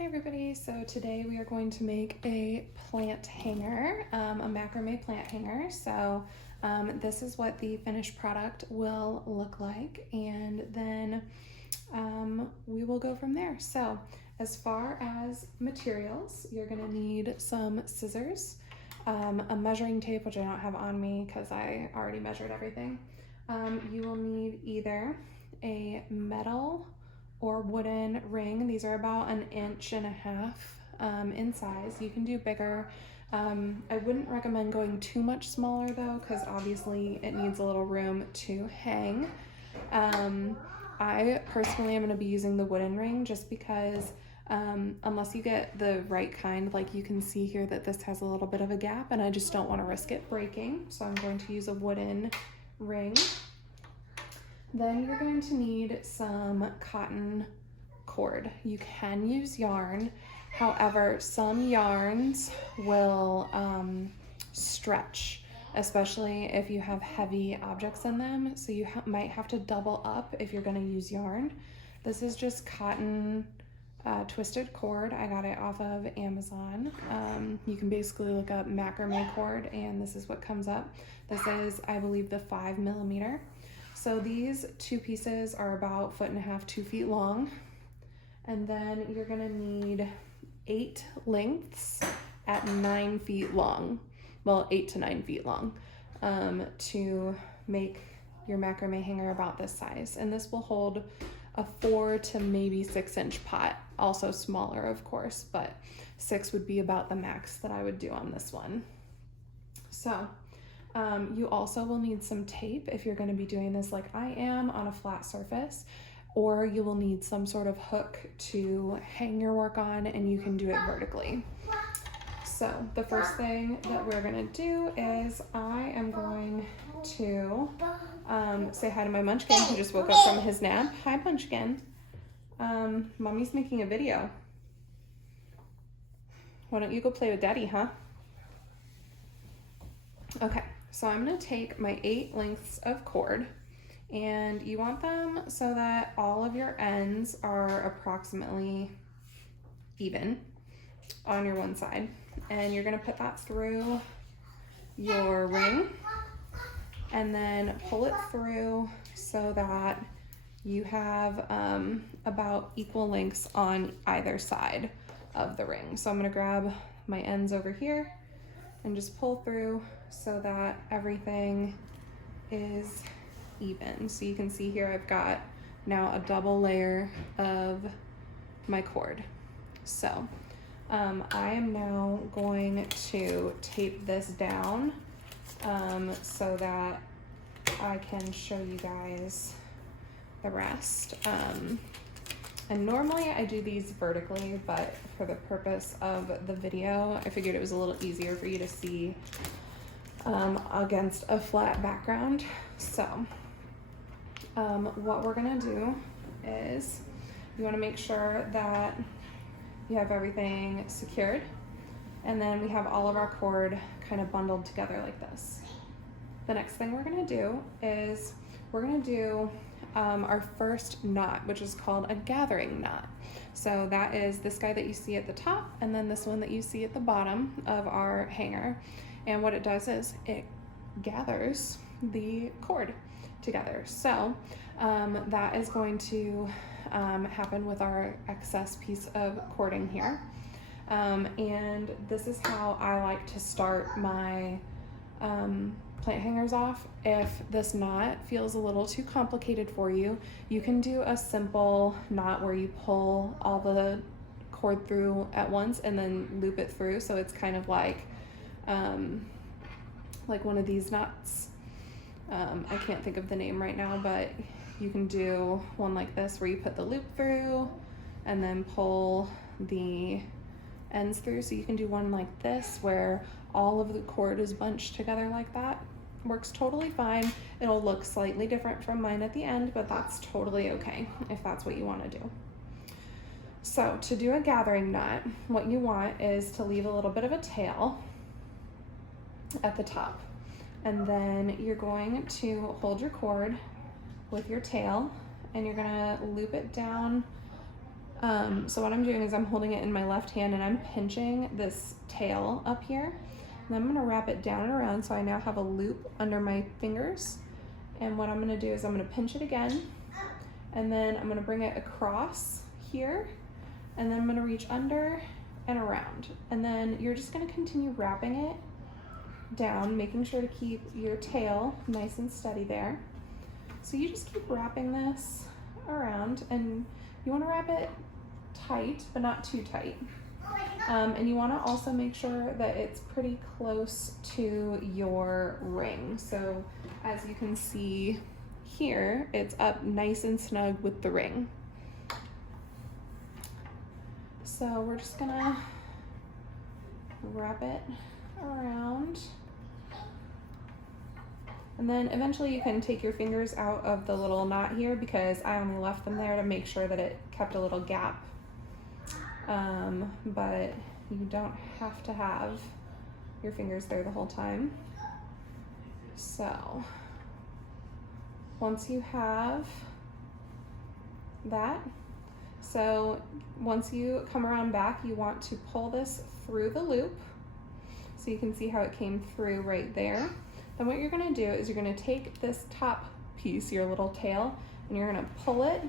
Hi everybody, so today we are going to make a plant hanger, a macrame plant hanger. So this is what the finished product will look like, and then we will go from there. So as far as materials, you're gonna need some scissors, a measuring tape, which I don't have on me because I already measured everything. You will need either a metal or wooden ring. These are about 1.5 inches in size. You can do bigger. I wouldn't recommend going too much smaller though, because obviously it needs a little room to hang. I personally am going to be using the wooden ring just because unless you get the right kind, like you can see here that this has a little bit of a gap and I just don't want to risk it breaking. So I'm going to use a wooden ring. Then you're going to need some cotton cord. You can use yarn. However, some yarns will stretch, especially if you have heavy objects in them. So you might have to double up if you're going to use yarn. This is just cotton twisted cord. I got it off of Amazon. You can basically look up macrame cord and this is what comes up. This is, I believe, the 5mm. So these two pieces are about 1.5 feet, 2 feet long. And then you're gonna need 8 lengths at 9 feet long. Well, 8 to 9 feet long to make your macrame hanger about this size. And this will hold a 4 to maybe 6 inch pot, also smaller of course, but 6 would be about the max that I would do on this one. So you also will need some tape if you're going to be doing this like I am on a flat surface, or you will need some sort of hook to hang your work on, and you can do it vertically. So the first thing that we're going to do is I am going to say hi to my munchkin who just woke up from his nap. Hi munchkin. Mommy's making a video. Why don't you go play with daddy, huh? Okay. So I'm going to take my 8 lengths of cord, and you want them so that all of your ends are approximately even on your one side. And you're going to put that through your ring and then pull it through so that you have about equal lengths on either side of the ring. So I'm going to grab my ends over here and just pull through so that everything is even. So you can see here I've got now a double layer of my cord. So I am now going to tape this down so that I can show you guys the rest. And normally I do these vertically, but for the purpose of the video, I figured it was a little easier for you to see against a flat background. So what we're gonna do is you wanna make sure that you have everything secured, and then we have all of our cord kind of bundled together like this. The next thing we're gonna do is we're gonna do our first knot, which is called a gathering knot. So that is this guy that you see at the top, and then this one that you see at the bottom of our hanger. And what it does is it gathers the cord together. So that is going to happen with our excess piece of cording here. And this is how I like to start my plant hangers off. If this knot feels a little too complicated for you, you can do a simple knot where you pull all the cord through at once and then loop it through, so it's kind of like one of these knots. I can't think of the name right now, but you can do one like this where you put the loop through and then pull the ends through. So you can do one like this where all of the cord is bunched together like that. Works totally fine. It'll look slightly different from mine at the end, but that's totally okay if that's what you want to do. So to do a gathering knot, what you want is to leave a little bit of a tail at the top, and then you're going to hold your cord with your tail and you're gonna loop it down So what I'm doing is I'm holding it in my left hand and I'm pinching this tail up here. And I'm gonna wrap it down and around so I now have a loop under my fingers. And what I'm gonna do is I'm gonna pinch it again, and then I'm gonna bring it across here, and then I'm gonna reach under and around. And then you're just gonna continue wrapping it down, making sure to keep your tail nice and steady there. So you just keep wrapping this around, and you wanna wrap it tight, but not too tight. And you wanna also make sure that it's pretty close to your ring. So as you can see here, it's up nice and snug with the ring. So we're just gonna wrap it around. And then eventually you can take your fingers out of the little knot here, because I only left them there to make sure that it kept a little gap. But you don't have to have your fingers there the whole time. So once you have that, so once you come around back, you want to pull this through the loop. So you can see how it came through right there. Then what you're gonna do is you're gonna take this top piece, your little tail, and you're gonna pull it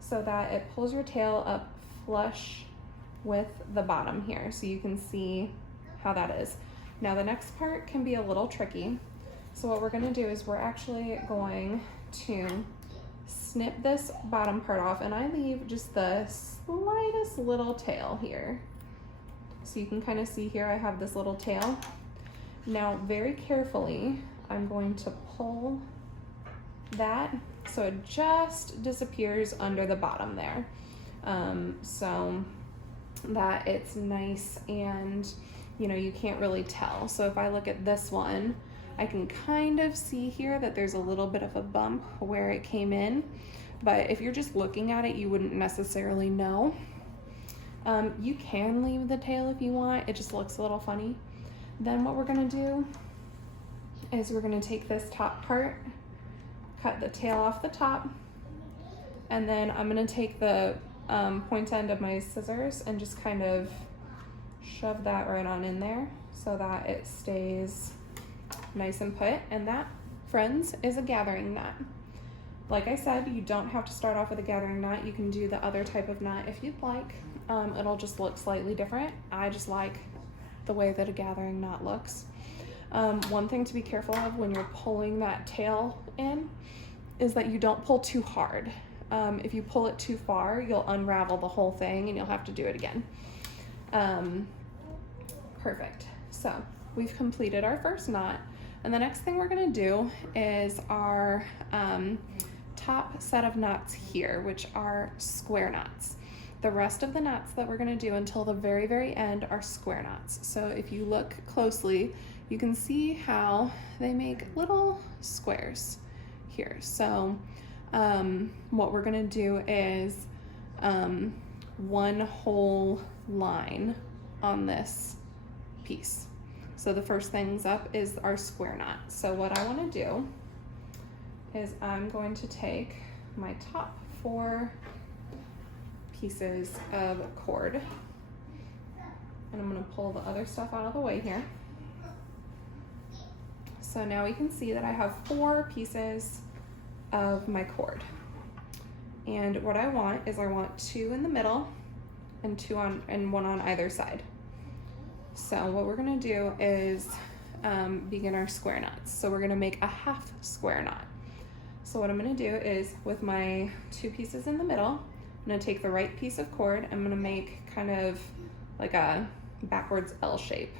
so that it pulls your tail up flush with the bottom here. So you can see how that is. Now the next part can be a little tricky. So what we're gonna do is we're actually going to snip this bottom part off, and I leave just the slightest little tail here. So you can kind of see here I have this little tail. Now very carefully, I'm going to pull that so it just disappears under the bottom there. So that it's nice and you can't really tell. So if I look at this one, I can kind of see here that there's a little bit of a bump where it came in, but if you're just looking at it, you wouldn't necessarily know. You can leave the tail if you want, it just looks a little funny. Then what we're gonna do is we're gonna take this top part, cut the tail off the top, and then I'm gonna take the point end of my scissors and just kind of shove that right on in there so that it stays nice and put. And that, friends, is a gathering knot. Like I said, you don't have to start off with a gathering knot. You can do the other type of knot if you'd like. It'll just look slightly different. I just like the way that a gathering knot looks. One thing to be careful of when you're pulling that tail in is that you don't pull too hard. If you pull it too far, you'll unravel the whole thing and you'll have to do it again. Perfect. So we've completed our first knot, and the next thing we're gonna do is our top set of knots here, which are square knots. The rest of the knots that we're gonna do until the very, very end are square knots. So if you look closely, you can see how they make little squares here. So what we're gonna do is one whole line on this piece. So the first things up is our square knot. So what I wanna do is I'm going to take my top 4 pieces of cord, and I'm gonna pull the other stuff out of the way here. So now we can see that I have 4 pieces of my cord. And what I want is I want 2 in the middle and 2 on and 1 on either side. So what we're gonna do is begin our square knots. So we're gonna make a half square knot. So what I'm gonna do is with my 2 pieces in the middle, I'm gonna take the right piece of cord, I'm gonna make kind of like a backwards L shape,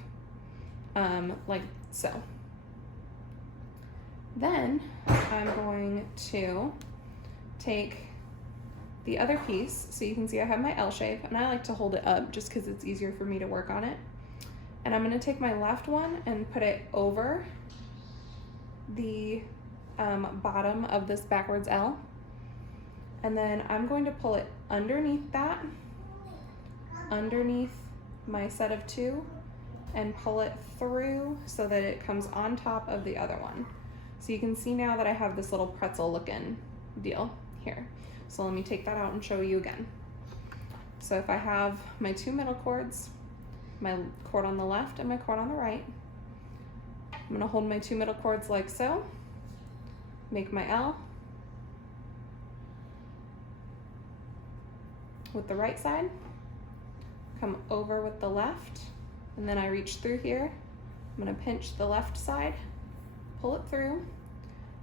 like so. Then I'm going to take the other piece, so you can see I have my L shape, and I like to hold it up just because it's easier for me to work on it. And I'm gonna take my left one and put it over the bottom of this backwards L. And then I'm going to pull it underneath that, underneath my set of 2, and pull it through so that it comes on top of the other one. So you can see now that I have this little pretzel looking deal here. So let me take that out and show you again. So if I have my 2 middle cords, my cord on the left and my cord on the right, I'm gonna hold my 2 middle cords like so, make my L with the right side, come over with the left, and then I reach through here. I'm gonna pinch the left side, pull it through,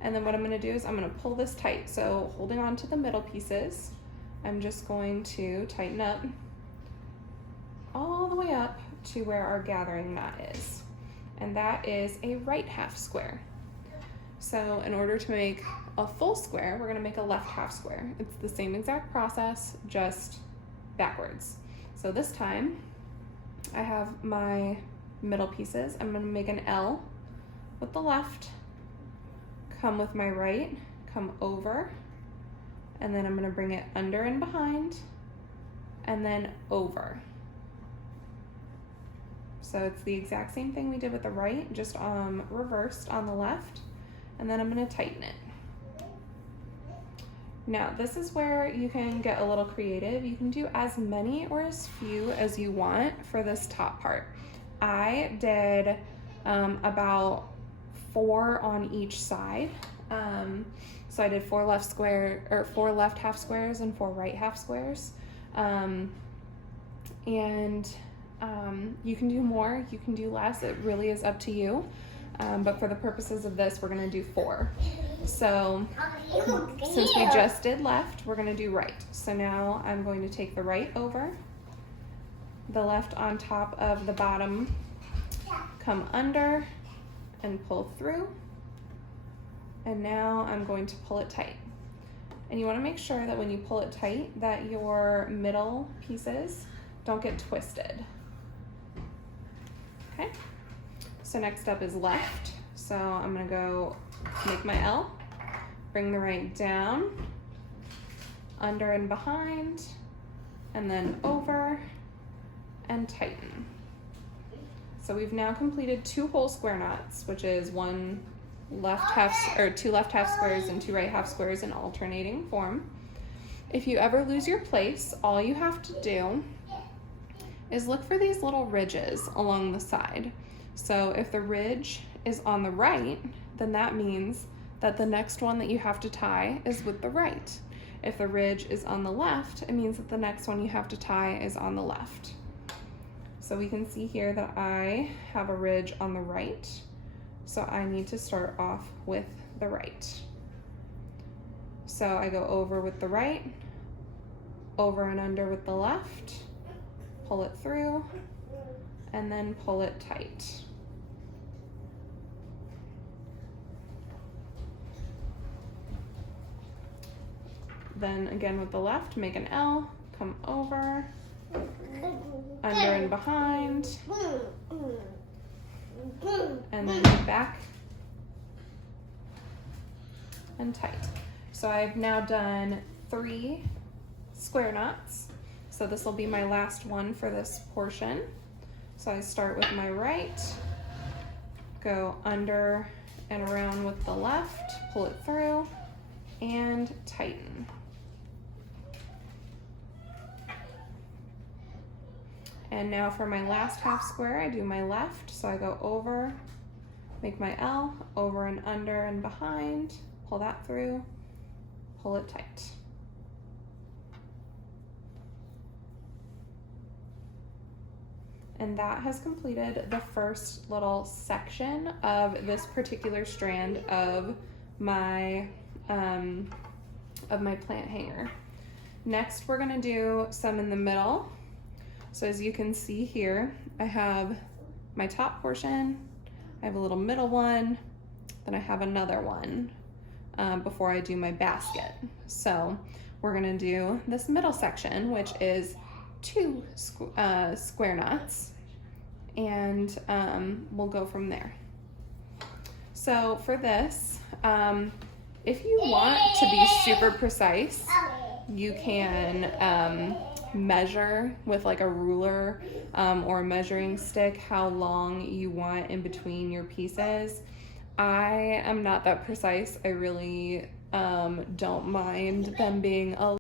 and then what I'm gonna do is I'm gonna pull this tight. So holding on to the middle pieces, I'm just going to tighten up all the way up to where our gathering knot is. And that is a right half square. So in order to make a full square, we're gonna make a left half square. It's the same exact process, just backwards. So this time, I have my middle pieces. I'm gonna make an L with the left, come with my right, come over, and then I'm gonna bring it under and behind, and then over. So it's the exact same thing we did with the right, just reversed on the left, and then I'm gonna tighten it. Now this is where you can get a little creative. You can do as many or as few as you want for this top part. I did about 4 on each side. So I did 4 left half squares and 4 right half squares. You can do more, you can do less, it really is up to you. But for the purposes of this, we're gonna do 4. So since we just did left, we're gonna do right. So now I'm going to take the right over, the left on top of the bottom, come under and pull through. And now I'm going to pull it tight. And you wanna make sure that when you pull it tight, that your middle pieces don't get twisted. Okay, so next up is left. So I'm gonna go make my L, bring the right down, under and behind, and then over, and tighten. So we've now completed 2 whole square knots, which is 2 left half squares and 2 right half squares in alternating form. If you ever lose your place, all you have to do is look for these little ridges along the side. So if the ridge is on the right, then that means that the next one that you have to tie is with the right. If the ridge is on the left, it means that the next one you have to tie is on the left. So we can see here that I have a ridge on the right, so I need to start off with the right. So I go over with the right, over and under with the left, pull it through, and then pull it tight. Then again with the left, make an L, come over, under and behind, and then back and tight. So I've now done 3 square knots. So this will be my last one for this portion. So I start with my right, go under and around with the left, pull it through, and tighten. And now for my last half square, I do my left. So I go over, make my L, over and under and behind, pull that through, pull it tight. And that has completed the first little section of this particular strand of my plant hanger. Next, we're gonna do some in the middle. So as you can see here, I have my top portion, I have a little middle one, then I have another one before I do my basket. So we're gonna do this middle section, which is 2 square knots, and we'll go from there. So for this, if you want to be super precise, you can measure with like a ruler or a measuring stick how long you want in between your pieces. I am not that precise. I really don't mind them being a